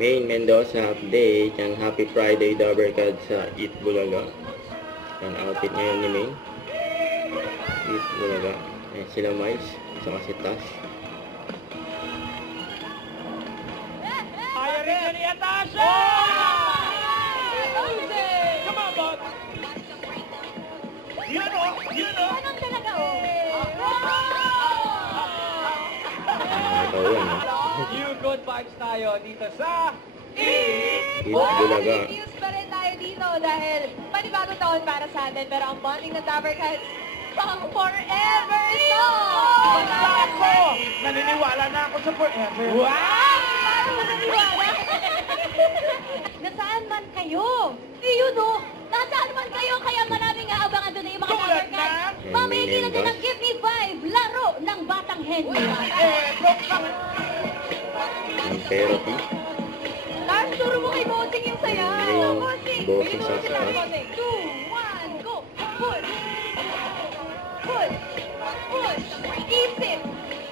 Main Mendoza update. Yan, happy Friday Dabber Cats sa Eat Bulaga. Yan, outfit ngayon ni Main. Eat Bulaga. Yan, sila Mais. Saka si Tash. Ayaw rin na ni Atasha! Come on, bud! Yun o! Yun o! Anong talaga, oh? Ito yan, ha. You good vibes tayo dito sa Eat Bulaga. News pa rin tayo dito dahil panibagong taon para sa atin. Pero ang bonding ng Dabber Cats, pang forever to! Basta ako! Naniniwala na ako sa forever. Wow! Parang naniniwala. Nasaan man kayo? Yun o! Nasaan man kayo? Kaya maraming aabangan doon na yung mga Tulad Dabber Cats. na? Mamili na din ng Give Me 5, laro ng Batang Henry. Ang therapy. Lars, turo mo kay Bossing yung sayaw. Yung Bossing, Bossing may turo sa sila taas. Bossing. 2, 1, go! Push! Push! Push! Isip!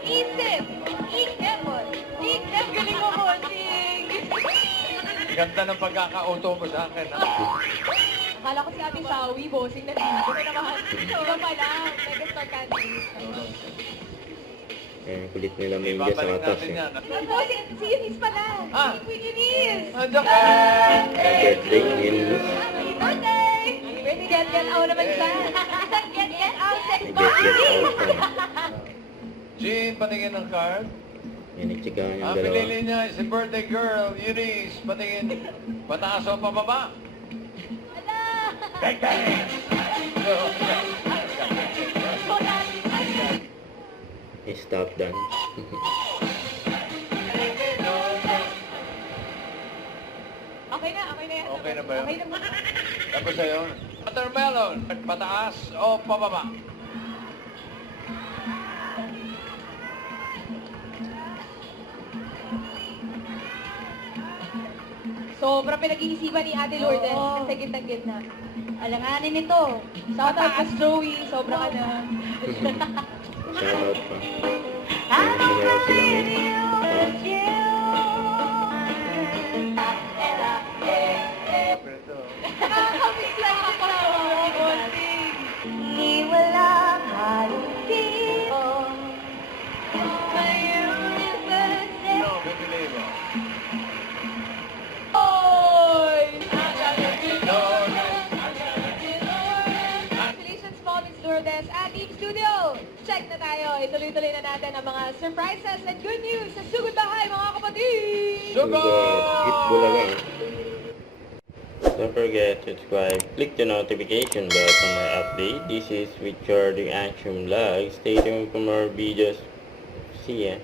Isip! Ikepon! Ikep! Galing mo, Bossing! Ganda ng pagkakauto mo sa akin, ha? Akala ko si Ate Shawi, Bossing, na dito na naman. Iba pa lang, megastar candies. Ayan, kulit nila Main sa Ibabalik Tash. natin yan. Bossing, si Eunice pala. Ah. Si Queen Eunice! Andiyan ka! Birthday Eunice. Happy birthday! Ready, get out naman siya. Get out, sex Get party! out pa. Jean, patingin ng card. Yan, ichikahan yung Ang dalawa. pinili niya si birthday girl, Eunice. Patingin. Pataas o pababa? Ala! Bang, bang! Stop dance. Okay na, okay na yan. Okay na ba yun? Okay na ba? Tapos sa'yo, watermelon. Pataas o pababa? Sobra pinag-iisipan ni Ate Lourdes sa gitna-gitna. Alanganin ito. Shout out kay Joey. Sobra ka na. Shoutout pa. Sumayaw sila Main. Nakakamiss lang ako. Di walang halutiro. No, bibili mo. Oy! Congratulations po, Miss Lourdes at Team Studio! Check na tayo. Ituloy-tuloy na natin ang mga surprises and good news sa Sugod Bahay, mga kapatid! Eat Bulaga. Don't forget to subscribe, click the notification bell for more update. This is Richard the Action Vlog. Stay tuned for more videos. See ya.